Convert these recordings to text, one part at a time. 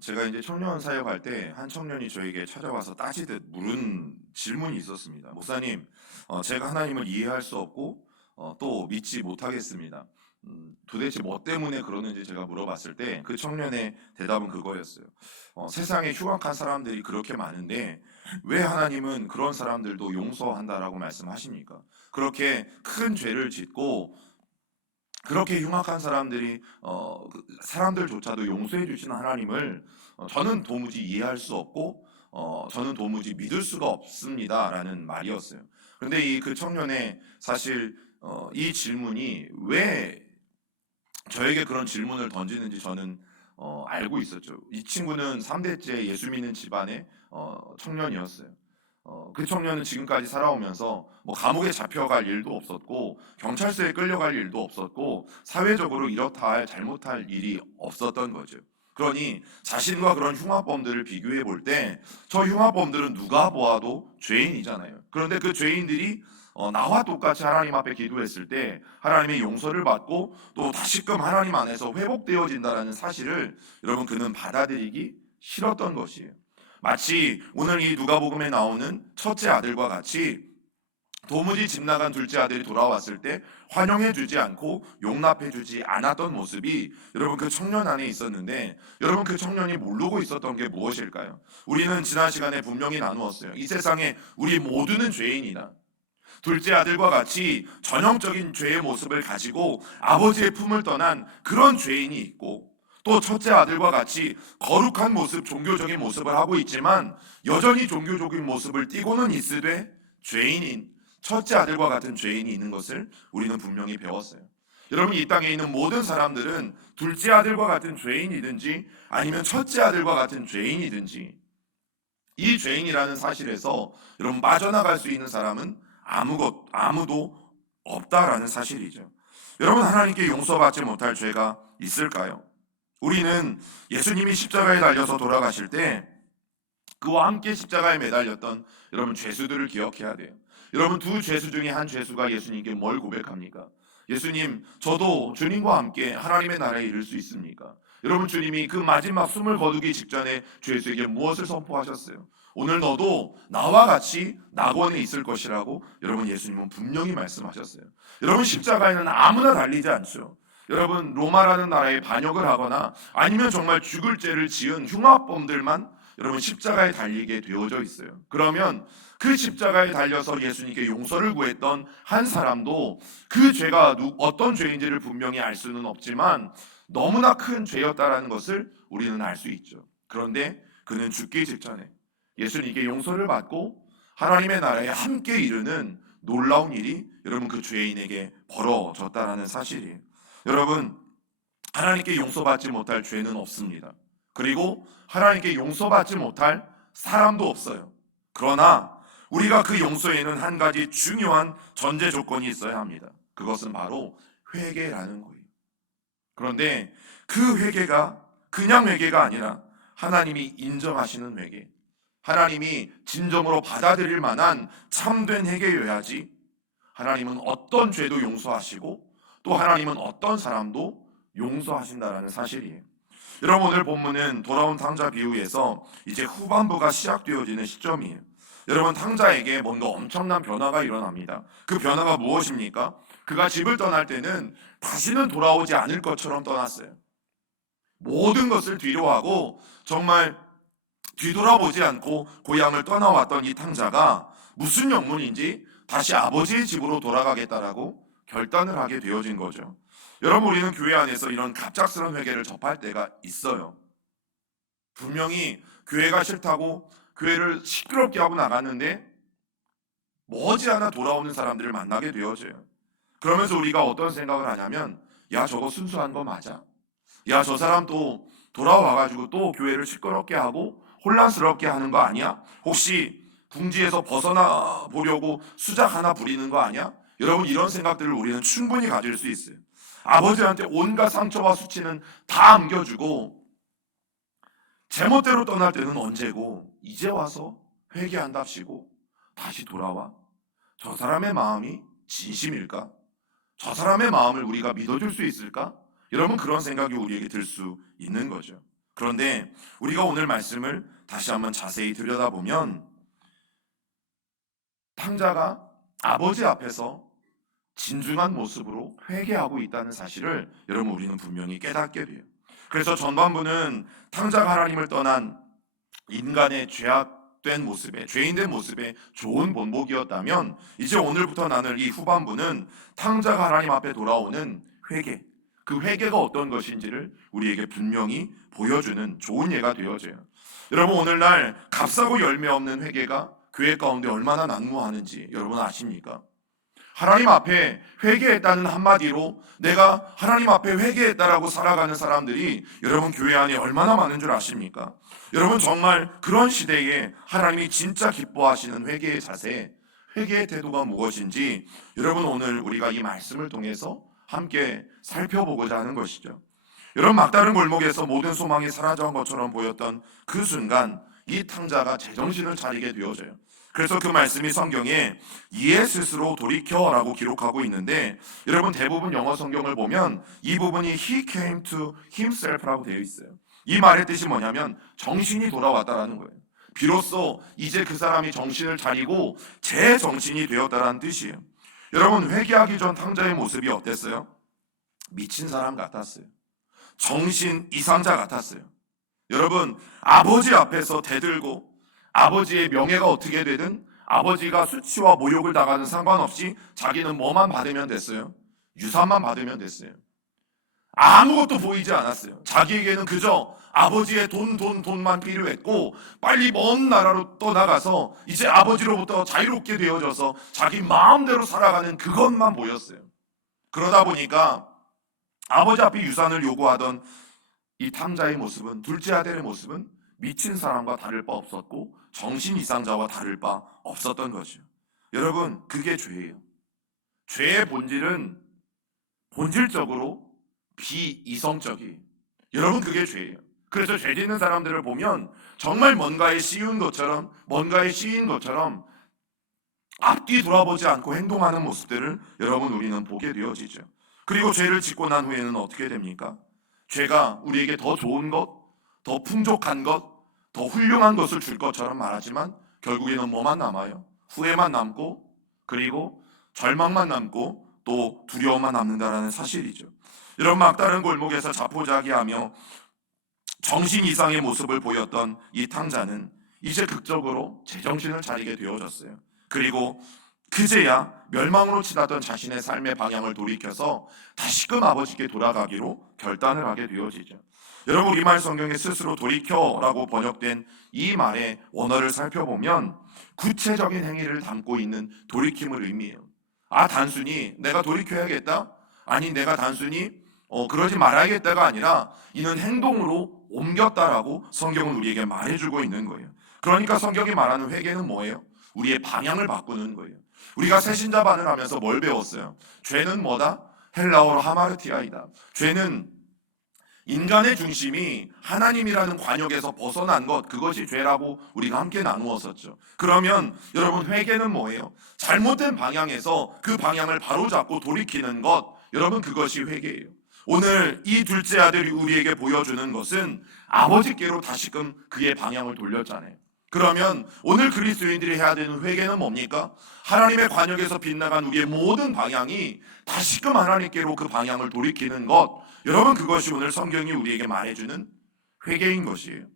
제가 이제 청년 사역할 때 한 청년이 저에게 찾아와서 따지듯 물은 질문이 있었습니다. 목사님, 제가 하나님을 이해할 수 없고 또 믿지 못하겠습니다. 도대체 뭐 때문에 그러는지 제가 물어봤을 때 그 청년의 대답은 그거였어요. 세상에 흉악한 사람들이 그렇게 많은데 왜 하나님은 그런 사람들도 용서한다라고 말씀하십니까? 그렇게 큰 죄를 짓고 그렇게 흉악한 사람들이 사람들조차도 용서해 주시는 하나님을 저는 도무지 이해할 수 없고 저는 도무지 믿을 수가 없습니다라는 말이었어요. 그런데 이 그 청년의 사실 이 질문이 왜 저에게 그런 질문을 던지는지 저는 알고 있었죠. 이 친구는 3대째 예수 믿는 집안의 청년이었어요. 그 청년은 지금까지 살아오면서 뭐 감옥에 잡혀갈 일도 없었고 경찰서에 끌려갈 일도 없었고 사회적으로 이렇다 할 잘못할 일이 없었던 거죠. 그러니 자신과 그런 흉악범들을 비교해 볼 때 저 흉악범들은 누가 보아도 죄인이잖아요. 그런데 그 죄인들이 나와 똑같이 하나님 앞에 기도했을 때 하나님의 용서를 받고 또 다시금 하나님 안에서 회복되어진다는 사실을 여러분 그는 받아들이기 싫었던 것이에요. 마치 오늘 이 누가복음에 나오는 첫째 아들과 같이 도무지 집 나간 둘째 아들이 돌아왔을 때 환영해주지 않고 용납해주지 않았던 모습이 여러분 그 청년 안에 있었는데 여러분 그 청년이 모르고 있었던 게 무엇일까요? 우리는 지난 시간에 분명히 나누었어요. 이 세상에 우리 모두는 죄인이다. 둘째 아들과 같이 전형적인 죄의 모습을 가지고 아버지의 품을 떠난 그런 죄인이 있고 또 첫째 아들과 같이 거룩한 모습, 종교적인 모습을 하고 있지만 여전히 종교적인 모습을 띠고는 있으되 죄인인 첫째 아들과 같은 죄인이 있는 것을 우리는 분명히 배웠어요. 여러분 이 땅에 있는 모든 사람들은 둘째 아들과 같은 죄인이든지 아니면 첫째 아들과 같은 죄인이든지 이 죄인이라는 사실에서 여러분 빠져나갈 수 있는 사람은 아무도 없다라는 사실이죠. 여러분 하나님께 용서받지 못할 죄가 있을까요? 우리는 예수님이 십자가에 달려서 돌아가실 때 그와 함께 십자가에 매달렸던 여러분 죄수들을 기억해야 돼요. 여러분 두 죄수 중에 한 죄수가 예수님께 뭘 고백합니까? 예수님, 저도 주님과 함께 하나님의 나라에 이를 수 있습니까? 여러분 주님이 그 마지막 숨을 거두기 직전에 죄수에게 무엇을 선포하셨어요? 오늘 너도 나와 같이 낙원에 있을 것이라고 여러분 예수님은 분명히 말씀하셨어요. 여러분 십자가에는 아무나 달리지 않죠. 여러분 로마라는 나라에 반역을 하거나 아니면 정말 죽을 죄를 지은 흉악범들만 여러분 십자가에 달리게 되어져 있어요. 그러면 그 십자가에 달려서 예수님께 용서를 구했던 한 사람도 그 죄가 어떤 죄인지를 분명히 알 수는 없지만 너무나 큰 죄였다라는 것을 우리는 알 수 있죠. 그런데 그는 죽기 직전에 예수님께 용서를 받고 하나님의 나라에 함께 이르는 놀라운 일이 여러분 그 죄인에게 벌어졌다라는 사실이에요. 여러분 하나님께 용서받지 못할 죄는 없습니다. 그리고 하나님께 용서받지 못할 사람도 없어요. 그러나 우리가 그 용서에는 한 가지 중요한 전제 조건이 있어야 합니다. 그것은 바로 회개라는 거예요. 그런데 그 회개가 그냥 회개가 아니라 하나님이 인정하시는 회개, 하나님이 진정으로 받아들일 만한 참된 회개여야지 하나님은 어떤 죄도 용서하시고 또 하나님은 어떤 사람도 용서하신다라는 사실이에요. 여러분 오늘 본문은 돌아온 탕자 비유에서 이제 후반부가 시작되어지는 시점이에요. 여러분 탕자에게 뭔가 엄청난 변화가 일어납니다. 그 변화가 무엇입니까? 그가 집을 떠날 때는 다시는 돌아오지 않을 것처럼 떠났어요. 모든 것을 뒤로하고 정말 뒤돌아보지 않고 고향을 떠나왔던 이 탕자가 무슨 영문인지 다시 아버지의 집으로 돌아가겠다라고 결단을 하게 되어진 거죠. 여러분 우리는 교회 안에서 이런 갑작스러운 회개를 접할 때가 있어요. 분명히 교회가 싫다고 교회를 시끄럽게 하고 나갔는데 머지않아 돌아오는 사람들을 만나게 되어져요. 그러면서 우리가 어떤 생각을 하냐면 야 저거 순수한 거 맞아? 야 저 사람 또 돌아와가지고 또 교회를 시끄럽게 하고 혼란스럽게 하는 거 아니야? 혹시 궁지에서 벗어나 보려고 수작 하나 부리는 거 아니야? 여러분 이런 생각들을 우리는 충분히 가질 수 있어요. 아버지한테 온갖 상처와 수치는 다 안겨주고 제멋대로 떠날 때는 언제고 이제 와서 회개한답시고 다시 돌아와? 저 사람의 마음이 진심일까? 저 사람의 마음을 우리가 믿어줄 수 있을까? 여러분 그런 생각이 우리에게 들 수 있는 거죠. 그런데 우리가 오늘 말씀을 다시 한번 자세히 들여다보면 탕자가 아버지 앞에서 진중한 모습으로 회개하고 있다는 사실을 여러분 우리는 분명히 깨닫게 돼요. 그래서 전반부는 탕자가 하나님을 떠난 인간의 죄악된 모습에, 죄인된 모습에 좋은 본보기였다면, 이제 오늘부터 나눌 이 후반부는 탕자가 하나님 앞에 돌아오는 회개, 그 회개가 어떤 것인지를 우리에게 분명히 보여주는 좋은 예가 되어져요. 여러분, 오늘날 값싸고 열매 없는 회개가 교회 가운데 얼마나 난무하는지 여러분 아십니까? 하나님 앞에 회개했다는 한마디로 내가 하나님 앞에 회개했다라고 살아가는 사람들이 여러분 교회 안에 얼마나 많은 줄 아십니까? 여러분, 정말 그런 시대에 하나님이 진짜 기뻐하시는 회개의 자세, 회개의 태도가 무엇인지 여러분 오늘 우리가 이 말씀을 통해서 함께 살펴보고자 하는 것이죠. 여러분, 막다른 골목에서 모든 소망이 사라져간 것처럼 보였던 그 순간 이 탕자가 제정신을 차리게 되어져요. 그래서 그 말씀이 성경에 이에 스스로 돌이켜라고 기록하고 있는데, 여러분 대부분 영어 성경을 보면 이 부분이 he came to himself라고 되어 있어요. 이 말의 뜻이 뭐냐면 정신이 돌아왔다라는 거예요. 비로소 이제 그 사람이 정신을 차리고 제 정신이 되었다라는 뜻이에요. 여러분, 회개하기 전 탕자의 모습이 어땠어요? 미친 사람 같았어요. 정신 이상자 같았어요. 여러분, 아버지 앞에서 대들고 아버지의 명예가 어떻게 되든 아버지가 수치와 모욕을 당하는 상관없이 자기는 뭐만 받으면 됐어요? 유산만 받으면 됐어요. 아무것도 보이지 않았어요. 자기에게는 그저 아버지의 돈만 필요했고 빨리 먼 나라로 떠나가서 이제 아버지로부터 자유롭게 되어져서 자기 마음대로 살아가는 그것만 보였어요. 그러다 보니까 아버지 앞에 유산을 요구하던 이 탕자의 모습은, 둘째 아들의 모습은 미친 사람과 다를 바 없었고 정신 이상자와 다를 바 없었던 거죠. 여러분, 그게 죄예요. 죄의 본질은 본질적으로 비이성적이에요. 여러분, 그게 죄예요. 그래서 죄 짓는 사람들을 보면 정말 뭔가에 씌운 것처럼, 뭔가에 씌인 것처럼 앞뒤 돌아보지 않고 행동하는 모습들을 여러분 우리는 보게 되어지죠. 그리고 죄를 짓고 난 후에는 어떻게 됩니까? 죄가 우리에게 더 좋은 것, 더 풍족한 것, 더 훌륭한 것을 줄 것처럼 말하지만 결국에는 뭐만 남아요? 후회만 남고, 그리고 절망만 남고, 또 두려움만 남는다라는 사실이죠. 이런 막다른 골목에서 자포자기하며 정신 이상의 모습을 보였던 이 탕자는 이제 극적으로 제정신을 차리게 되어졌어요. 그리고 그제야 멸망으로 치닫던 자신의 삶의 방향을 돌이켜서 다시금 아버지께 돌아가기로 결단을 하게 되어지죠. 여러분, 우리말 성경에 스스로 돌이켜라고 번역된 이 말의 원어를 살펴보면 구체적인 행위를 담고 있는 돌이킴을 의미해요. 단순히 내가 돌이켜야겠다? 아니, 내가 단순히 그러지 말아야겠다가 아니라 이는 행동으로 옮겼다라고 성경은 우리에게 말해주고 있는 거예요. 그러니까 성경이 말하는 회개는 뭐예요? 우리의 방향을 바꾸는 거예요. 우리가 새신자반을 하면서 뭘 배웠어요? 죄는 뭐다? 헬라어로 하마르티아이다. 죄는 인간의 중심이 하나님이라는 관역에서 벗어난 것, 그것이 죄라고 우리가 함께 나누었었죠. 그러면 여러분, 회개는 뭐예요? 잘못된 방향에서 그 방향을 바로잡고 돌이키는 것, 여러분 그것이 회개예요. 오늘 이 둘째 아들이 우리에게 보여주는 것은 아버지께로 다시금 그의 방향을 돌렸잖아요. 그러면 오늘 그리스도인들이 해야 되는 회개는 뭡니까? 하나님의 관역에서 빗나간 우리의 모든 방향이 다시금 하나님께로 그 방향을 돌이키는 것, 여러분 그것이 오늘 성경이 우리에게 말해주는 회개인 것이에요.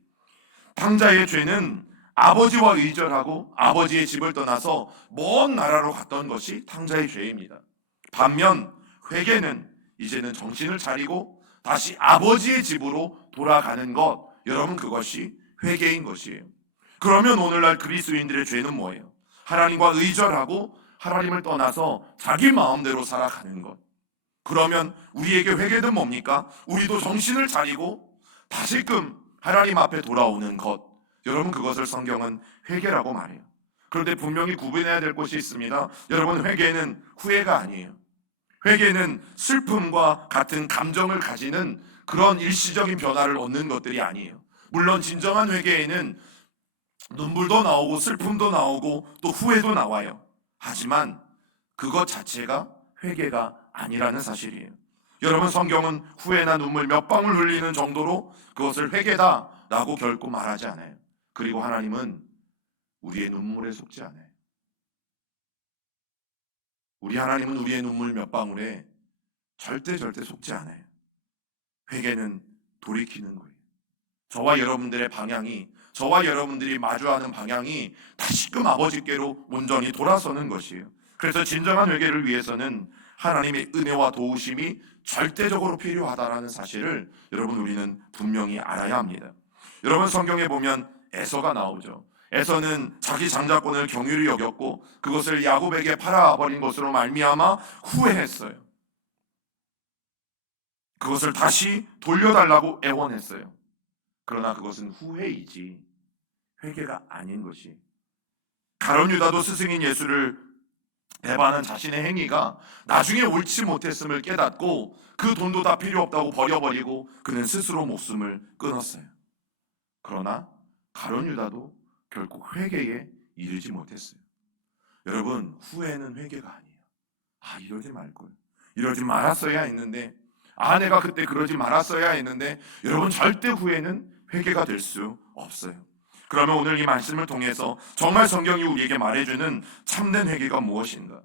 탕자의 죄는 아버지와 의절하고 아버지의 집을 떠나서 먼 나라로 갔던 것이 탕자의 죄입니다. 반면 회개는 이제는 정신을 차리고 다시 아버지의 집으로 돌아가는 것, 여러분 그것이 회개인 것이에요. 그러면 오늘날 그리스도인들의 죄는 뭐예요? 하나님과 의절하고 하나님을 떠나서 자기 마음대로 살아가는 것. 그러면 우리에게 회개는 뭡니까? 우리도 정신을 차리고 다시금 하나님 앞에 돌아오는 것. 여러분 그것을 성경은 회개라고 말해요. 그런데 분명히 구분해야 될 것이 있습니다. 여러분, 회개는 후회가 아니에요. 회개는 슬픔과 같은 감정을 가지는 그런 일시적인 변화를 얻는 것들이 아니에요. 물론 진정한 회개에는 눈물도 나오고 슬픔도 나오고 또 후회도 나와요. 하지만 그것 자체가 회개가 아니라는 사실이에요. 여러분, 성경은 후회나 눈물 몇 방울 흘리는 정도로 그것을 회개다라고 결코 말하지 않아요. 그리고 하나님은 우리의 눈물에 속지 않아요. 우리 하나님은 우리의 눈물 몇 방울에 절대 속지 않아요. 회개는 돌이키는 거예요. 저와 여러분들의 방향이, 저와 여러분들이 마주하는 방향이 다시금 아버지께로 온전히 돌아서는 것이에요. 그래서 진정한 회개를 위해서는 하나님의 은혜와 도우심이 절대적으로 필요하다라는 사실을 여러분, 우리는 분명히 알아야 합니다. 여러분, 성경에 보면 에서가 나오죠. 에서는 자기 장자권을 경휼히 여겼고 그것을 야곱에게 팔아버린 것으로 말미암아 후회했어요. 그것을 다시 돌려달라고 애원했어요. 그러나 그것은 후회이지 회개가 아닌 것이, 가룟 유다도 스승인 예수를 배반한 자신의 행위가 나중에 옳지 못했음을 깨닫고 그 돈도 다 필요 없다고 버려버리고 그는 스스로 목숨을 끊었어요. 그러나 가룟 유다도 결국 회개에 이르지 못했어요. 여러분, 후회는 회개가 아니에요. 이러지 말걸, 이러지 말았어야 했는데, 내가 그때 그러지 말았어야 했는데, 여러분, 절대 후회는 회개가 될 수 없어요. 그러면 오늘 이 말씀을 통해서 정말 성경이 우리에게 말해주는 참된 회개가 무엇인가?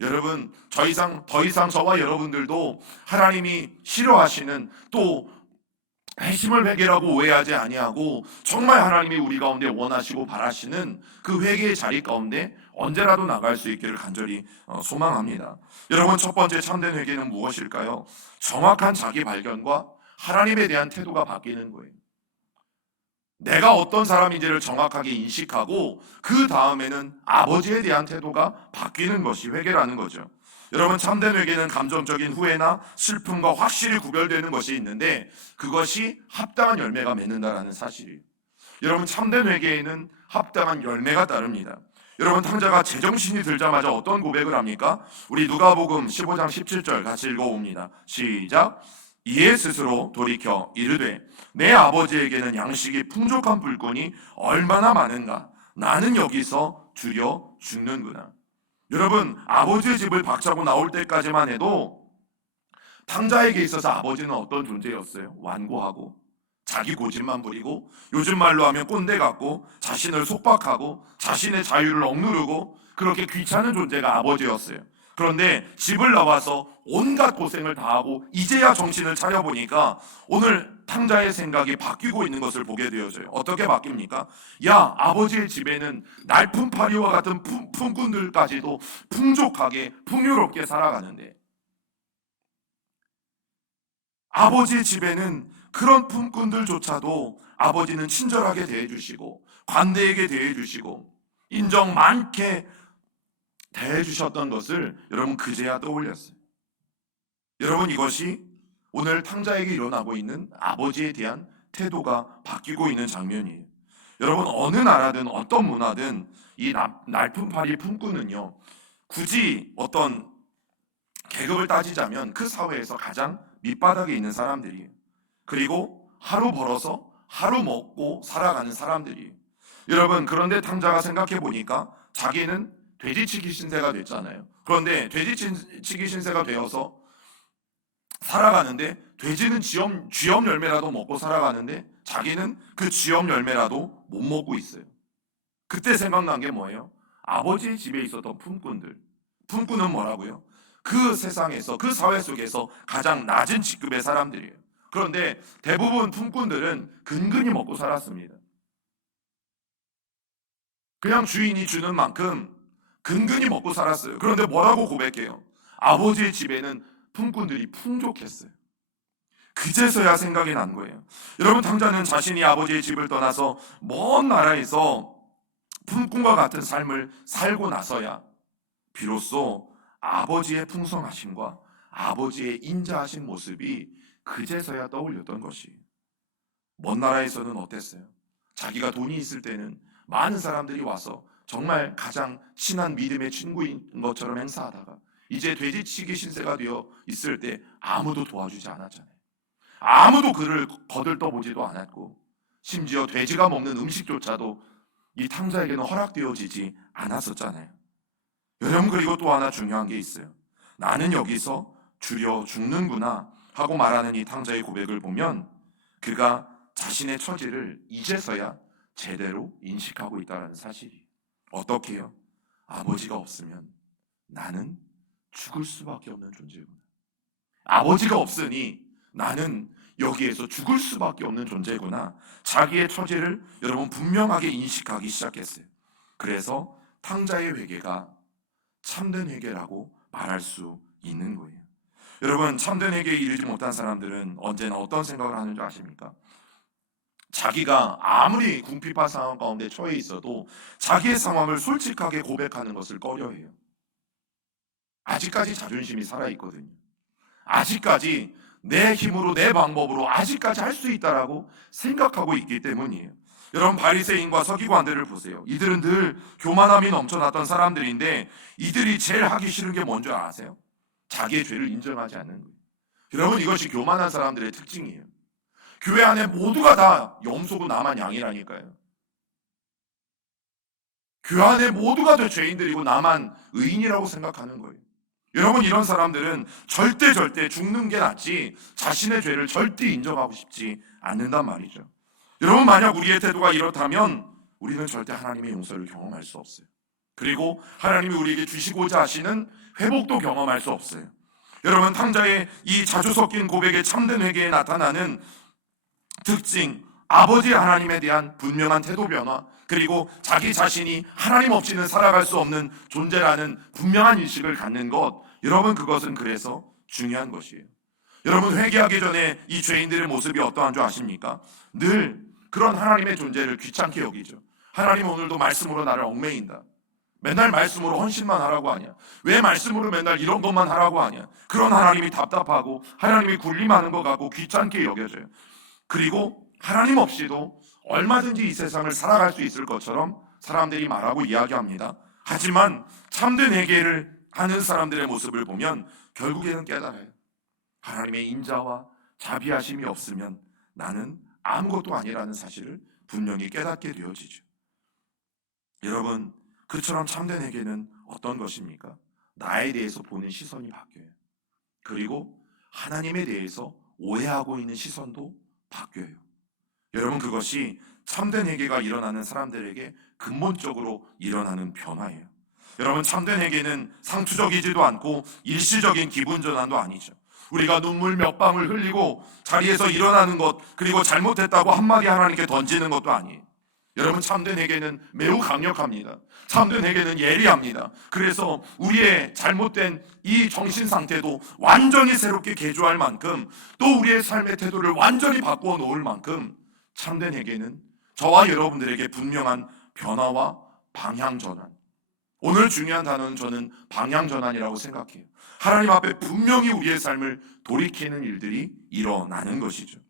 여러분, 더 이상 저와 여러분들도 하나님이 싫어하시는, 또 회심을 회개라고 오해하지 아니하고 정말 하나님이 우리 가운데 원하시고 바라시는 그 회개의 자리 가운데 언제라도 나갈 수 있기를 간절히 소망합니다. 여러분, 첫 번째 참된 회개는 무엇일까요? 정확한 자기 발견과 하나님에 대한 태도가 바뀌는 거예요. 내가 어떤 사람인지를 정확하게 인식하고 그 다음에는 아버지에 대한 태도가 바뀌는 것이 회개라는 거죠. 여러분, 참된 회개는 감정적인 후회나 슬픔과 확실히 구별되는 것이 있는데 그것이 합당한 열매가 맺는다라는 사실이에요. 여러분, 참된 회개에는 합당한 열매가 따릅니다. 여러분, 탕자가 제정신이 들자마자 어떤 고백을 합니까? 우리 누가복음 15장 17절 같이 읽어봅니다. 시작. 이에 스스로 돌이켜 이르되 내 아버지에게는 양식이 풍족한 불꾼이 얼마나 많은가, 나는 여기서 주려 죽는구나. 여러분, 아버지의 집을 박차고 나올 때까지만 해도 탕자에게 있어서 아버지는 어떤 존재였어요? 완고하고 자기 고집만 부리고, 요즘 말로 하면 꼰대 같고, 자신을 속박하고 자신의 자유를 억누르고 그렇게 귀찮은 존재가 아버지였어요. 그런데 집을 나와서 온갖 고생을 다하고 이제야 정신을 차려보니까 오늘 탕자의 생각이 바뀌고 있는 것을 보게 되어져요. 어떻게 바뀝니까? 야, 아버지의 집에는 날품 파리와 같은 품꾼들까지도 풍족하게 풍요롭게 살아가는데, 아버지의 집에는 그런 품꾼들조차도 아버지는 친절하게 대해주시고 관대하게 대해주시고 인정 많게 대해주셨던 것을 여러분 그제야 떠올렸어요. 여러분, 이것이 오늘 탕자에게 일어나고 있는 아버지에 대한 태도가 바뀌고 있는 장면이에요. 여러분, 어느 나라든 어떤 문화든 이 날품팔이 품꾼은요, 굳이 어떤 계급을 따지자면 그 사회에서 가장 밑바닥에 있는 사람들이에요. 그리고 하루 벌어서 하루 먹고 살아가는 사람들이에요. 여러분, 그런데 탕자가 생각해 보니까 자기는 돼지치기 신세가 됐잖아요. 그런데 돼지치기 신세가 되어서 살아가는데 돼지는 쥐엄 열매라도 먹고 살아가는데 자기는 그 쥐엄 열매라도 못 먹고 있어요. 그때 생각난 게 뭐예요? 아버지의 집에 있었던 품꾼들. 품꾼은 뭐라고요? 그 세상에서, 그 사회 속에서 가장 낮은 직급의 사람들이에요. 그런데 대부분 품꾼들은 근근히 먹고 살았습니다. 그냥 주인이 주는 만큼 근근히 먹고 살았어요. 그런데 뭐라고 고백해요? 아버지의 집에는 품꾼들이 풍족했어요. 그제서야 생각이 난 거예요. 여러분, 탕자는 자신이 아버지의 집을 떠나서 먼 나라에서 품꾼과 같은 삶을 살고 나서야 비로소 아버지의 풍성하심과 아버지의 인자하신 모습이 그제서야 떠올렸던 것이, 먼 나라에서는 어땠어요? 자기가 돈이 있을 때는 많은 사람들이 와서 정말 가장 친한 믿음의 친구인 것처럼 행사하다가 이제 돼지치기 신세가 되어 있을 때 아무도 도와주지 않았잖아요. 아무도 그를 거들떠보지도 않았고, 심지어 돼지가 먹는 음식조차도 이 탕자에게는 허락되어지지 않았었잖아요. 여러분, 그리고 또 하나 중요한 게 있어요. 나는 여기서 주려 죽는구나 하고 말하는 이 탕자의 고백을 보면 그가 자신의 처지를 이제서야 제대로 인식하고 있다는 사실이. 어떻게 해요? 아버지가 없으면 나는 죽을 수밖에 없는 존재구나. 아버지가 없으니 나는 여기에서 죽을 수밖에 없는 존재구나. 자기의 처지를 여러분 분명하게 인식하기 시작했어요. 그래서 탕자의 회개가 참된 회개라고 말할 수 있는 거예요. 여러분, 참된 회개에 이르지 못한 사람들은 언제나 어떤 생각을 하는 줄 아십니까? 자기가 아무리 궁핍한 상황 가운데 처해 있어도 자기의 상황을 솔직하게 고백하는 것을 꺼려해요. 아직까지 자존심이 살아있거든요. 아직까지 내 힘으로 내 방법으로 아직까지 할 수 있다라고 생각하고 있기 때문이에요. 여러분, 바리새인과 서기관들을 보세요. 이들은 늘 교만함이 넘쳐났던 사람들인데 이들이 제일 하기 싫은 게 뭔지 아세요? 자기의 죄를 인정하지 않는 거예요. 여러분, 이것이 교만한 사람들의 특징이에요. 교회 안에 모두가 다 염소고 나만 양이라니까요. 교회 안에 모두가 다 죄인들이고 나만 의인이라고 생각하는 거예요. 여러분, 이런 사람들은 절대 죽는 게 낫지 자신의 죄를 절대 인정하고 싶지 않는단 말이죠. 여러분, 만약 우리의 태도가 이렇다면 우리는 절대 하나님의 용서를 경험할 수 없어요. 그리고 하나님이 우리에게 주시고자 하시는 회복도 경험할 수 없어요. 여러분, 탕자의 이 자주 섞인 고백의 참된 회개에 나타나는 특징, 아버지 하나님에 대한 분명한 태도 변화, 그리고 자기 자신이 하나님 없이는 살아갈 수 없는 존재라는 분명한 인식을 갖는 것, 여러분, 그것은 그래서 중요한 것이에요. 여러분, 회개하기 전에 이 죄인들의 모습이 어떠한 줄 아십니까? 늘 그런 하나님의 존재를 귀찮게 여기죠. 하나님 오늘도 말씀으로 나를 얽매인다. 맨날 말씀으로 헌신만 하라고 하냐? 왜 말씀으로 맨날 이런 것만 하라고 하냐? 그런 하나님이 답답하고 하나님이 군림하는 것 같고 귀찮게 여겨져요. 그리고 하나님 없이도 얼마든지 이 세상을 살아갈 수 있을 것처럼 사람들이 말하고 이야기합니다. 하지만 참된 회개를 하는 사람들의 모습을 보면 결국에는 깨달아요. 하나님의 인자와 자비하심이 없으면 나는 아무것도 아니라는 사실을 분명히 깨닫게 되어지죠. 여러분, 그처럼 참된 회개는 어떤 것입니까? 나에 대해서 보는 시선이 바뀌어요. 그리고 하나님에 대해서 오해하고 있는 시선도 바뀌어요. 여러분, 그것이 참된 회개가 일어나는 사람들에게 근본적으로 일어나는 변화예요. 여러분, 참된 회개는 상투적이지도 않고 일시적인 기분 전환도 아니죠. 우리가 눈물 몇 방울 흘리고 자리에서 일어나는 것, 그리고 잘못했다고 한마디 하나님께 던지는 것도 아니에요. 여러분, 참된 회개는 매우 강력합니다. 참된 회개는 예리합니다. 그래서 우리의 잘못된 이 정신 상태도 완전히 새롭게 개조할 만큼, 또 우리의 삶의 태도를 완전히 바꾸어 놓을 만큼 참된 회개는 저와 여러분들에게 분명한 변화와 방향 전환. 오늘 중요한 단어는 저는 방향 전환이라고 생각해요. 하나님 앞에 분명히 우리의 삶을 돌이키는 일들이 일어나는 것이죠.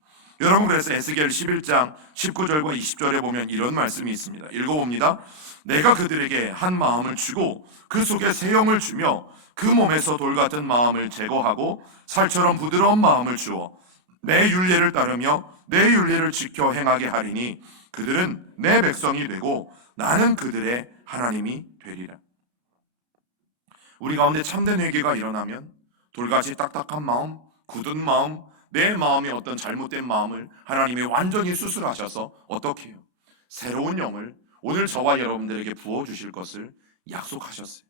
여러분, 그래서 에스겔 11장 19절과 20절에 보면 이런 말씀이 있습니다. 읽어봅니다. 내가 그들에게 한 마음을 주고 그 속에 새 영을 주며 그 몸에서 돌 같은 마음을 제거하고 살처럼 부드러운 마음을 주어 내 율례를 따르며 내 율례를 지켜 행하게 하리니 그들은 내 백성이 되고 나는 그들의 하나님이 되리라. 우리 가운데 참된 회개가 일어나면 돌같이 딱딱한 마음, 굳은 마음, 내 마음의 어떤 잘못된 마음을 하나님이 완전히 수술하셔서 어떻게 해요? 새로운 영을 오늘 저와 여러분들에게 부어주실 것을 약속하셨어요.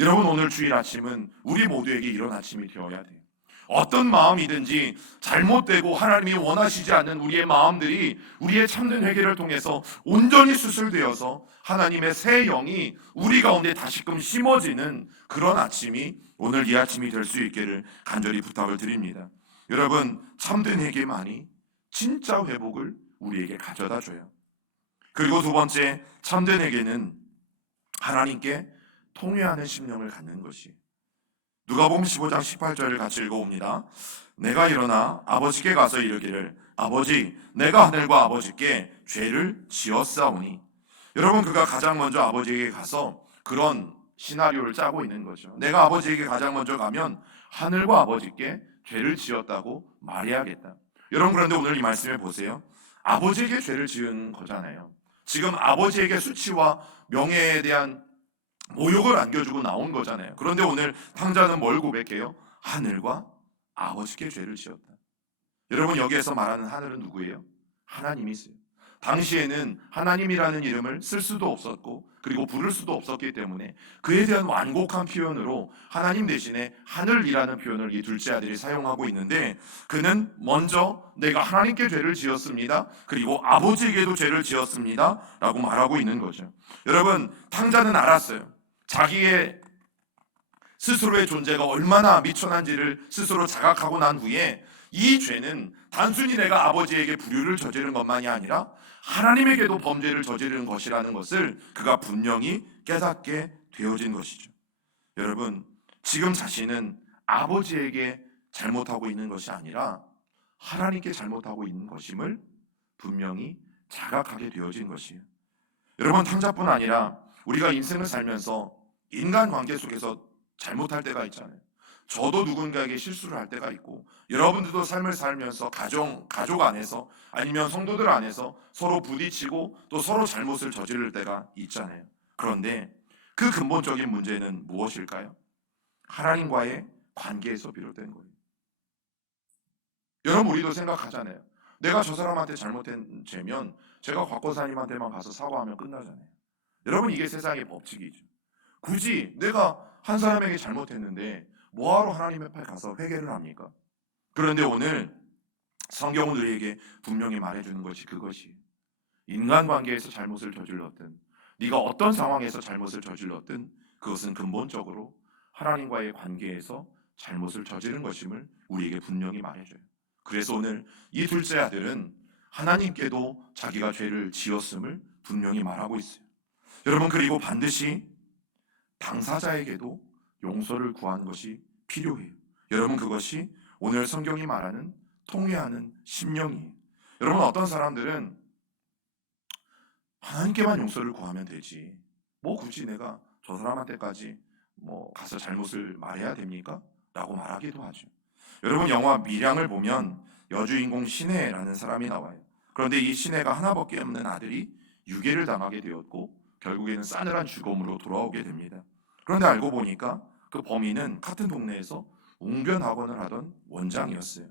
여러분, 오늘 주일 아침은 우리 모두에게 이런 아침이 되어야 돼요. 어떤 마음이든지 잘못되고 하나님이 원하시지 않는 우리의 마음들이 우리의 참된 회개를 통해서 온전히 수술되어서 하나님의 새 영이 우리 가운데 다시금 심어지는 그런 아침이 오늘 이 아침이 될 수 있기를 간절히 부탁을 드립니다. 여러분, 참된 회개만이 진짜 회복을 우리에게 가져다 줘요. 그리고 두 번째, 참된 회개는 하나님께 통회하는 심령을 갖는 것이. 누가복음 15장 18절을 같이 읽어봅니다. 내가 일어나 아버지께 가서 이르기를 아버지, 내가 하늘과 아버지께 죄를 지었사오니. 여러분, 그가 가장 먼저 아버지에게 가서 그런 시나리오를 짜고 있는 거죠. 내가 아버지에게 가장 먼저 가면 하늘과 아버지께 죄를 지었다고 말해야겠다. 여러분, 그런데 오늘 이 말씀을 보세요. 아버지에게 죄를 지은 거잖아요. 지금 아버지에게 수치와 명예에 대한 모욕을 안겨주고 나온 거잖아요. 그런데 오늘 탕자는 뭘 고백해요? 하늘과 아버지께 죄를 지었다. 여러분, 여기에서 말하는 하늘은 누구예요? 하나님이세요. 당시에는 하나님이라는 이름을 쓸 수도 없었고 그리고 부를 수도 없었기 때문에 그에 대한 완곡한 표현으로 하나님 대신에 하늘이라는 표현을 이 둘째 아들이 사용하고 있는데, 그는 먼저 내가 하나님께 죄를 지었습니다, 그리고 아버지에게도 죄를 지었습니다 라고 말하고 있는 거죠. 여러분, 탕자는 알았어요. 자기의 스스로의 존재가 얼마나 미천한지를 스스로 자각하고 난 후에 이 죄는 단순히 내가 아버지에게 불의를 저지른 것만이 아니라 하나님에게도 범죄를 저지른 것이라는 것을 그가 분명히 깨닫게 되어진 것이죠. 여러분, 지금 자신은 아버지에게 잘못하고 있는 것이 아니라 하나님께 잘못하고 있는 것임을 분명히 자각하게 되어진 것이에요. 여러분, 탕자뿐 아니라 우리가 인생을 살면서 인간관계 속에서 잘못할 때가 있잖아요. 저도 누군가에게 실수를 할 때가 있고, 여러분들도 삶을 살면서 가족 안에서 아니면 성도들 안에서 서로 부딪히고 또 서로 잘못을 저지를 때가 있잖아요. 그런데 그 근본적인 문제는 무엇일까요? 하나님과의 관계에서 비롯된 거예요. 여러분, 우리도 생각하잖아요. 내가 저 사람한테 잘못된 죄면 제가 곽고사님한테만 가서 사과하면 끝나잖아요. 여러분, 이게 세상의 법칙이죠. 굳이 내가 한 사람에게 잘못했는데 뭐하러 하나님 앞에 가서 회개를 합니까? 그런데 오늘 성경은 우리에게 분명히 말해주는 것이 그것이, 인간관계에서 잘못을 저질렀든 네가 어떤 상황에서 잘못을 저질렀든 그것은 근본적으로 하나님과의 관계에서 잘못을 저지른 것임을 우리에게 분명히 말해줘요. 그래서 오늘 이 둘째 아들은 하나님께도 자기가 죄를 지었음을 분명히 말하고 있어요. 여러분, 그리고 반드시 당사자에게도 용서를 구하는 것이 필요해요. 여러분, 그것이 오늘 성경이 말하는 통회하는 심령이에요. 여러분, 어떤 사람들은 하나님께만 용서를 구하면 되지, 뭐 굳이 내가 저 사람한테까지 뭐 가서 잘못을 말해야 됩니까? 라고 말하기도 하죠. 여러분, 영화 밀양을 보면 여주인공 신혜라는 사람이 나와요. 그런데 이 신혜가 하나밖에 없는 아들이 유괴를 당하게 되었고 결국에는 싸늘한 죽음으로 돌아오게 됩니다. 그런데 알고 보니까 그 범인은 같은 동네에서 웅변 학원을 하던 원장이었어요.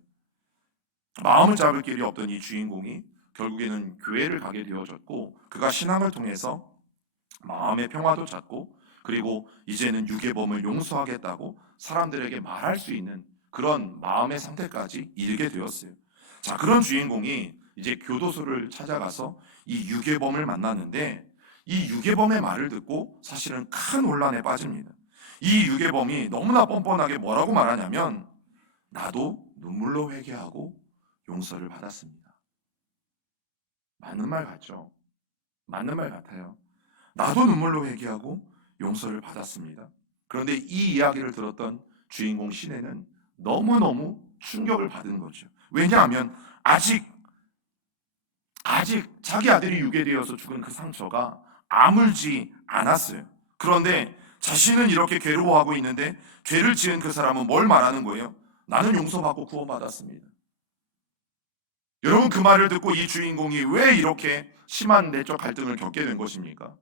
마음을 잡을 길이 없던 이 주인공이 결국에는 교회를 가게 되어졌고, 그가 신앙을 통해서 마음의 평화도 찾고, 그리고 이제는 유괴범을 용서하겠다고 사람들에게 말할 수 있는 그런 마음의 상태까지 이르게 되었어요. 자, 그런 주인공이 이제 교도소를 찾아가서 이 유괴범을 만나는데, 이 유괴범의 말을 듣고 사실은 큰 혼란에 빠집니다. 이 유괴범이 너무나 뻔뻔하게 뭐라고 말하냐면, 나도 눈물로 회개하고 용서를 받았습니다. 맞는 말 같죠? 맞는 말 같아요. 나도 눈물로 회개하고 용서를 받았습니다. 그런데 이 이야기를 들었던 주인공 신혜는 너무너무 충격을 받은 거죠. 왜냐하면 아직 자기 아들이 유괴되어서 죽은 그 상처가 아물지 않았어요. 그런데 자신은 이렇게 괴로워하고 있는데 죄를 지은 그 사람은 뭘 말하는 거예요? 나는 용서받고 구원받았습니다. 여러분, 그 말을 듣고 이 주인공이 왜 이렇게 심한 내적 갈등을 겪게 된 것입니까?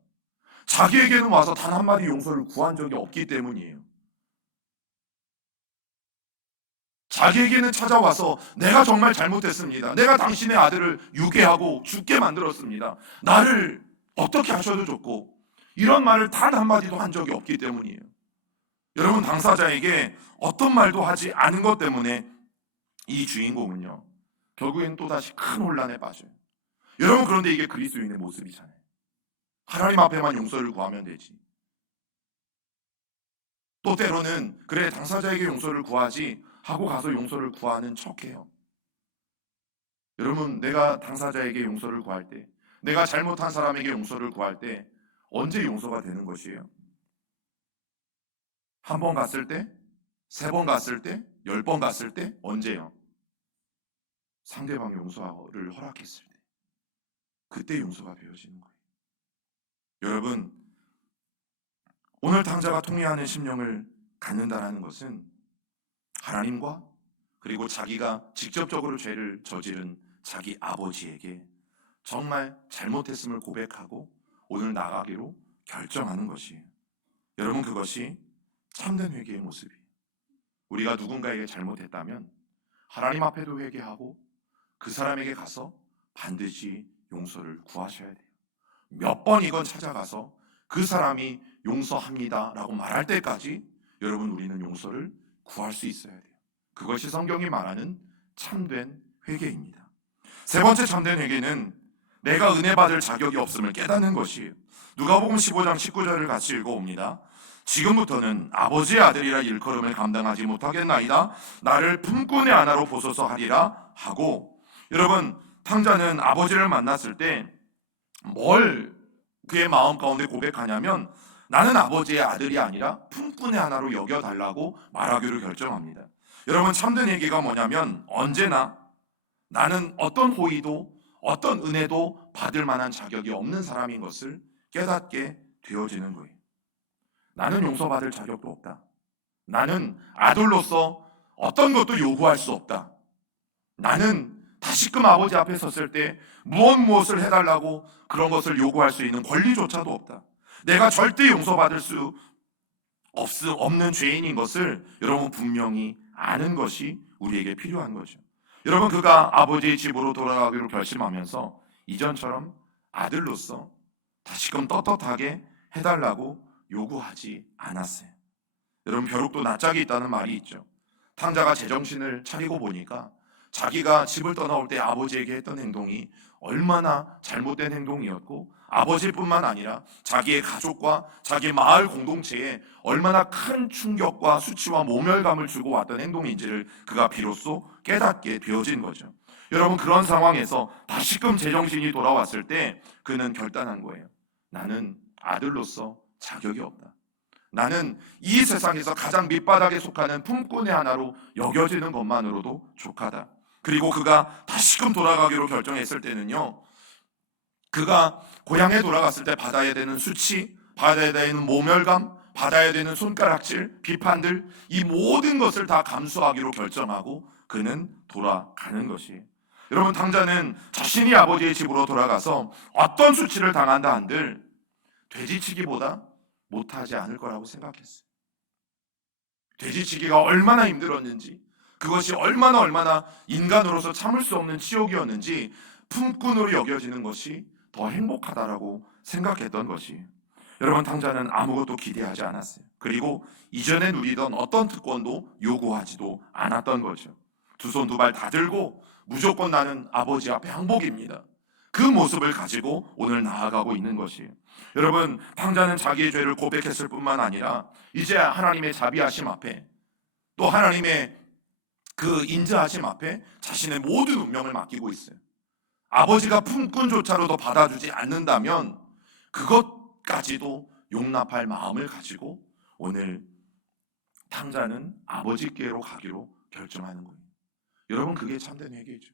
자기에게는 와서 단 한마디 용서를 구한 적이 없기 때문이에요. 자기에게는 찾아와서 내가 정말 잘못했습니다, 내가 당신의 아들을 유괴하고 죽게 만들었습니다, 나를 어떻게 하셔도 좋고, 이런 말을 단 한마디도 한 적이 없기 때문이에요. 여러분, 당사자에게 어떤 말도 하지 않은 것 때문에 이 주인공은요, 결국엔 또다시 큰 혼란에 빠져요. 여러분, 그런데 이게 그리스도인의 모습이잖아요. 하나님 앞에만 용서를 구하면 되지. 또 때로는 그래, 당사자에게 용서를 구하지 하고 가서 용서를 구하는 척해요. 여러분, 내가 당사자에게 용서를 구할 때, 내가 잘못한 사람에게 용서를 구할 때 언제 용서가 되는 것이에요? 한 번 갔을 때? 세 번 갔을 때? 10번 갔을 때? 언제요? 상대방 용서를 허락했을 때, 그때 용서가 되어지는 거예요. 여러분, 오늘 탕자가 통회하는 심령을 갖는다는 것은 하나님과 그리고 자기가 직접적으로 죄를 저지른 자기 아버지에게 정말 잘못했음을 고백하고 오늘 나가기로 결정하는 것이에요. 여러분, 그것이 참된 회개의 모습이에요. 우리가 누군가에게 잘못했다면 하나님 앞에도 회개하고 그 사람에게 가서 반드시 용서를 구하셔야 돼요. 몇 번이건 찾아가서 그 사람이 용서합니다 라고 말할 때까지 여러분 우리는 용서를 구할 수 있어야 돼요. 그것이 성경이 말하는 참된 회개입니다. 세 번째 참된 회개는 내가 은혜 받을 자격이 없음을 깨닫는 것이에요. 누가복음 15장 19절을 같이 읽어옵니다. 지금부터는 아버지의 아들이라 일컬음을 감당하지 못하겠나이다. 나를 품꾼의 하나로 보소서 하리라 하고, 여러분 탕자는 아버지를 만났을 때 뭘 그의 마음 가운데 고백하냐면 나는 아버지의 아들이 아니라 품꾼의 하나로 여겨달라고 말하기로 결정합니다. 여러분 참된 회개가 뭐냐면 언제나 나는 어떤 호의도 어떤 은혜도 받을 만한 자격이 없는 사람인 것을 깨닫게 되어지는 거예요. 나는 용서받을 자격도 없다. 나는 아들로서 어떤 것도 요구할 수 없다. 나는 다시금 아버지 앞에 섰을 때 무엇을 해달라고 그런 것을 요구할 수 있는 권리조차도 없다. 내가 절대 용서받을 수 없는 죄인인 것을 여러분 분명히 아는 것이 우리에게 필요한 거죠. 여러분 그가 아버지의 집으로 돌아가기로 결심하면서 이전처럼 아들로서 다시금 떳떳하게 해달라고 요구하지 않았어요. 여러분 벼룩도 낯짝이 있다는 말이 있죠. 탕자가 제정신을 차리고 보니까 자기가 집을 떠나올 때 아버지에게 했던 행동이 얼마나 잘못된 행동이었고 아버지뿐만 아니라 자기의 가족과 자기 마을 공동체에 얼마나 큰 충격과 수치와 모멸감을 주고 왔던 행동인지를 그가 비로소 깨닫게 되어진 거죠. 여러분 그런 상황에서 다시금 제정신이 돌아왔을 때 그는 결단한 거예요. 나는 아들로서 자격이 없다. 나는 이 세상에서 가장 밑바닥에 속하는 품꾼의 하나로 여겨지는 것만으로도 족하다. 그리고 그가 다시금 돌아가기로 결정했을 때는요, 그가 고향에 돌아갔을 때 받아야 되는 수치, 받아야 되는 모멸감, 받아야 되는 손가락질, 비판들, 이 모든 것을 다 감수하기로 결정하고 그는 돌아가는 것이에요. 여러분 탕자는 자신이 아버지의 집으로 돌아가서 어떤 수치를 당한다 한들 돼지치기보다 못하지 않을 거라고 생각했어요. 돼지치기가 얼마나 힘들었는지, 그것이 얼마나 인간으로서 참을 수 없는 치욕이었는지 품꾼으로 여겨지는 것이 더 행복하다라고 생각했던 것이. 여러분 탕자는 아무것도 기대하지 않았어요. 그리고 이전에 누리던 어떤 특권도 요구하지도 않았던 거죠. 두 손 두 발 다 들고 무조건 나는 아버지 앞에 항복입니다. 그 모습을 가지고 오늘 나아가고 있는 것이에요. 여러분 탕자는 자기의 죄를 고백했을 뿐만 아니라 이제 하나님의 자비하심 앞에 또 하나님의 그 인자하심 앞에 자신의 모든 운명을 맡기고 있어요. 아버지가 품꾼조차로도 받아주지 않는다면 그것까지도 용납할 마음을 가지고 오늘 탕자는 아버지께로 가기로 결정하는 거예요. 여러분 그게 참된 회개죠.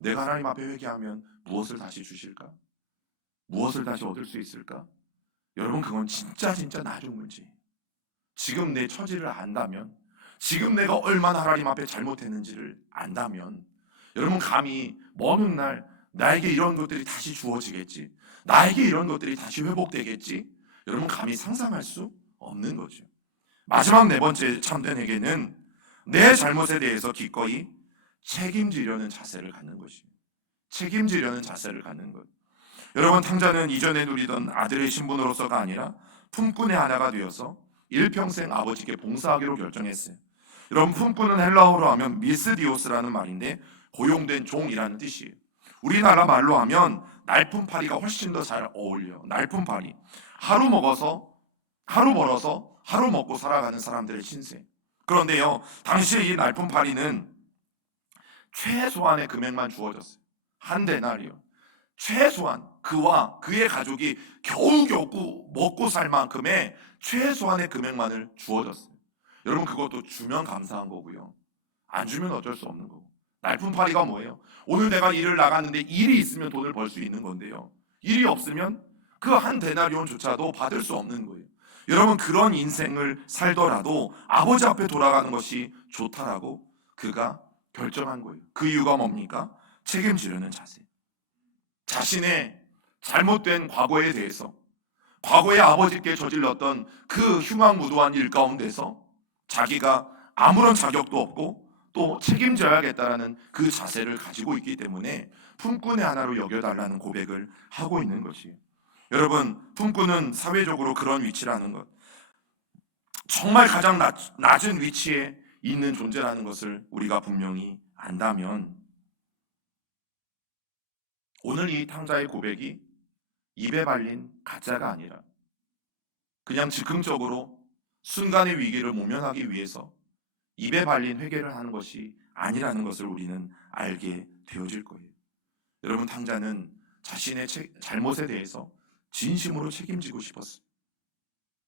내가 하나님 앞에 회개하면 무엇을 다시 주실까? 무엇을 다시 얻을 수 있을까? 여러분 그건 진짜 나중 문제예요. 지금 내 처지를 안다면, 지금 내가 얼마나 하나님 앞에 잘못했는지를 안다면 여러분 감히 먼 훗날 나에게 이런 것들이 다시 주어지겠지, 나에게 이런 것들이 다시 회복되겠지, 여러분 감히 상상할 수 없는 거죠. 마지막 네 번째 참된 회개는 내 잘못에 대해서 기꺼이 책임지려는 자세를 갖는 것이에요. 책임지려는 자세를 갖는 것. 여러분 탕자는 이전에 누리던 아들의 신분으로서가 아니라 품꾼의 하나가 되어서 일평생 아버지께 봉사하기로 결정했어요. 여러분 품꾼은 헬라어로 하면 미스디오스라는 말인데 고용된 종이라는 뜻이에요. 우리나라 말로 하면 날품팔이가 훨씬 더 잘 어울려요. 날품팔이. 하루 벌어서 하루 먹고 살아가는 사람들의 신세. 그런데요 당시에 이 날품팔이는 최소한의 금액만 주어졌어요. 한 데나리요. 최소한 그와 그의 가족이 겨우겨우 먹고 살 만큼의 최소한의 금액만을 주어졌어요. 여러분 그것도 주면 감사한 거고요, 안 주면 어쩔 수 없는 거고. 날품팔이가 뭐예요? 오늘 내가 일을 나갔는데 일이 있으면 돈을 벌 수 있는 건데요, 일이 없으면 그 한 데나리온조차도 받을 수 없는 거예요. 여러분 그런 인생을 살더라도 아버지 앞에 돌아가는 것이 좋다라고 그가 결정한 거예요. 그 이유가 뭡니까? 책임지려는 자세. 자신의 잘못된 과거에 대해서, 과거에 아버지께 저질렀던 그 흉악무도한 일 가운데서 자기가 아무런 자격도 없고 또 책임져야겠다라는 그 자세를 가지고 있기 때문에 품꾼의 하나로 여겨달라는 고백을 하고 있는 것이에요. 여러분, 품꾼은 사회적으로 그런 위치라는 것, 정말 가장 낮은 위치에 있는 존재라는 것을 우리가 분명히 안다면, 오늘 이 탕자의 고백이 입에 발린 가짜가 아니라 그냥 즉흥적으로 순간의 위기를 모면하기 위해서 입에 발린 회개를 하는 것이 아니라는 것을 우리는 알게 되어질 거예요. 여러분, 탕자는 자신의 잘못에 대해서 진심으로 책임지고 싶었어요.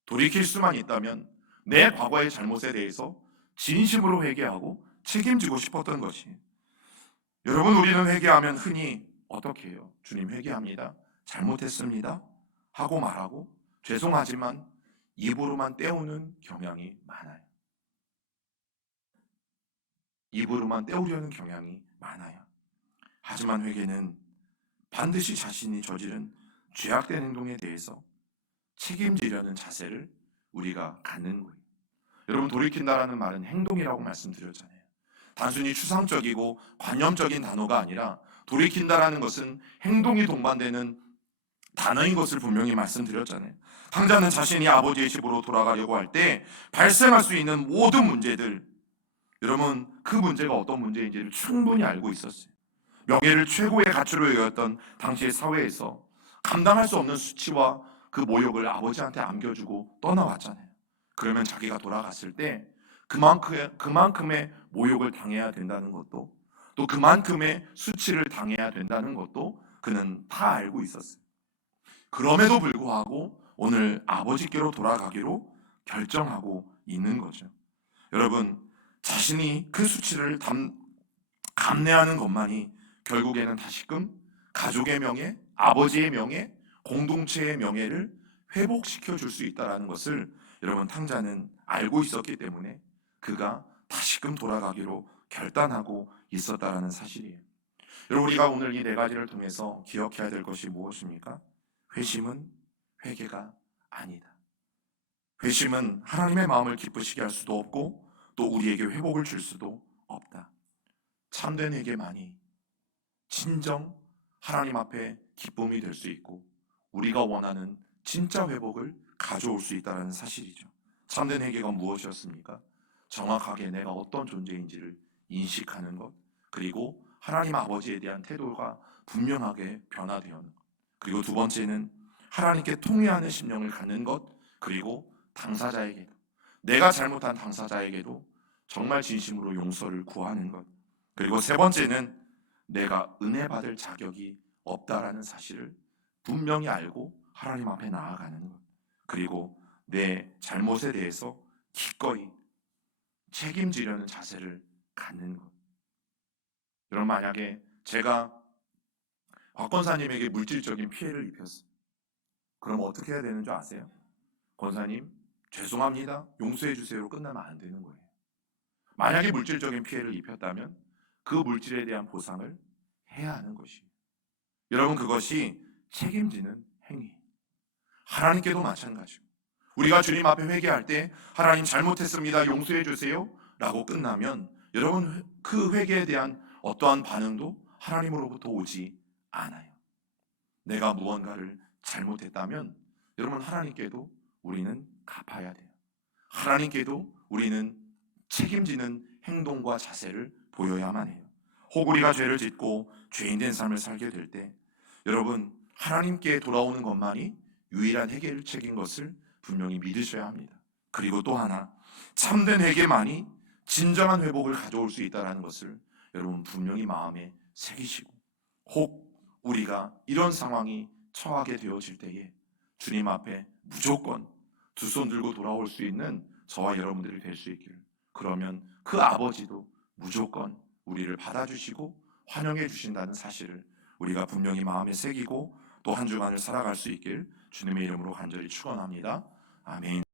돌이킬 수만 있다면 내 과거의 잘못에 대해서 진심으로 회개하고 책임지고 싶었던 것이. 여러분, 우리는 회개하면 흔히 어떻게 해요? 주님, 회개합니다, 잘못했습니다 하고 말하고 죄송하지만 입으로만 때우는 경향이 많아요. 입으로만 때우려는 경향이 많아요. 하지만 회개는 반드시 자신이 저지른 죄악된 행동에 대해서 책임지려는 자세를 우리가 갖는 거예요. 여러분, 돌이킨다라는 말은 행동이라고 말씀드렸잖아요. 단순히 추상적이고 관념적인 단어가 아니라 돌이킨다라는 것은 행동이 동반되는 단어인 것을 분명히 말씀드렸잖아요. 탕자는 자신이 아버지의 집으로 돌아가려고 할 때 발생할 수 있는 모든 문제들, 여러분, 그 문제가 어떤 문제인지를 충분히 알고 있었어요. 명예를 최고의 가치로 여겼던 당시의 사회에서 감당할 수 없는 수치와 그 모욕을 아버지한테 안겨주고 떠나왔잖아요. 그러면 자기가 돌아갔을 때 그만큼의 모욕을 당해야 된다는 것도, 또 그만큼의 수치를 당해야 된다는 것도 그는 다 알고 있었어요. 그럼에도 불구하고 오늘 아버지께로 돌아가기로 결정하고 있는 거죠. 여러분, 자신이 그 수치를 감내하는 것만이 결국에는 다시금 가족의 명예, 아버지의 명예, 공동체의 명예를 회복시켜 줄 수 있다는 것을 여러분, 탕자는 알고 있었기 때문에 그가 다시금 돌아가기로 결단하고 있었다는 사실이에요. 여러분, 우리가 오늘 이 네 가지를 통해서 기억해야 될 것이 무엇입니까? 회심은 회개가 아니다. 회심은 하나님의 마음을 기쁘시게 할 수도 없고 또 우리에게 회복을 줄 수도 없다. 참된 회개만이 진정 하나님 앞에 기쁨이 될 수 있고 우리가 원하는 진짜 회복을 가져올 수 있다는 사실이죠. 참된 회개가 무엇이었습니까? 정확하게 내가 어떤 존재인지를 인식하는 것, 그리고 하나님 아버지에 대한 태도가 분명하게 변화되는 것, 그리고 두 번째는 하나님께 통회하는 심령을 갖는 것, 그리고 당사자에게도, 내가 잘못한 당사자에게도 정말 진심으로 용서를 구하는 것, 그리고 세 번째는 내가 은혜 받을 자격이 없다라는 사실을 분명히 알고 하나님 앞에 나아가는 것, 그리고 내 잘못에 대해서 기꺼이 책임지려는 자세를 갖는 것. 여러분, 만약에 제가 박 권사님에게 물질적인 피해를 입혔어요. 그럼 어떻게 해야 되는 줄 아세요? 권사님, 죄송합니다, 용서해 주세요로 끝나면 안 되는 거예요. 만약에 물질적인 피해를 입혔다면 그 물질에 대한 보상을 해야 하는 것이에요. 여러분, 그것이 책임지는 행위. 하나님께도 마찬가지고, 우리가 주님 앞에 회개할 때 하나님 잘못했습니다, 용서해 주세요 라고 끝나면 여러분, 그 회개에 대한 어떠한 반응도 하나님으로부터 오지 않아요. 내가 무언가를 잘못했다면 여러분, 하나님께도 우리는 갚아야 돼요. 하나님께도 우리는 책임지는 행동과 자세를 보여야만 해요. 혹 우리가 죄를 짓고 죄인된 삶을 살게 될 때 여러분, 하나님께 돌아오는 것만이 유일한 해결책인 것을 분명히 믿으셔야 합니다. 그리고 또 하나, 참된 회개만이 진정한 회복을 가져올 수 있다는 것을 여러분 분명히 마음에 새기시고, 혹 우리가 이런 상황이 처하게 되어질 때에 주님 앞에 무조건 두 손 들고 돌아올 수 있는 저와 여러분들이 될 수 있기를, 그러면 그 아버지도 무조건 우리를 받아주시고 환영해 주신다는 사실을 우리가 분명히 마음에 새기고 또 한 주간을 살아갈 수 있길 주님의 이름으로 간절히 축원합니다. 아멘.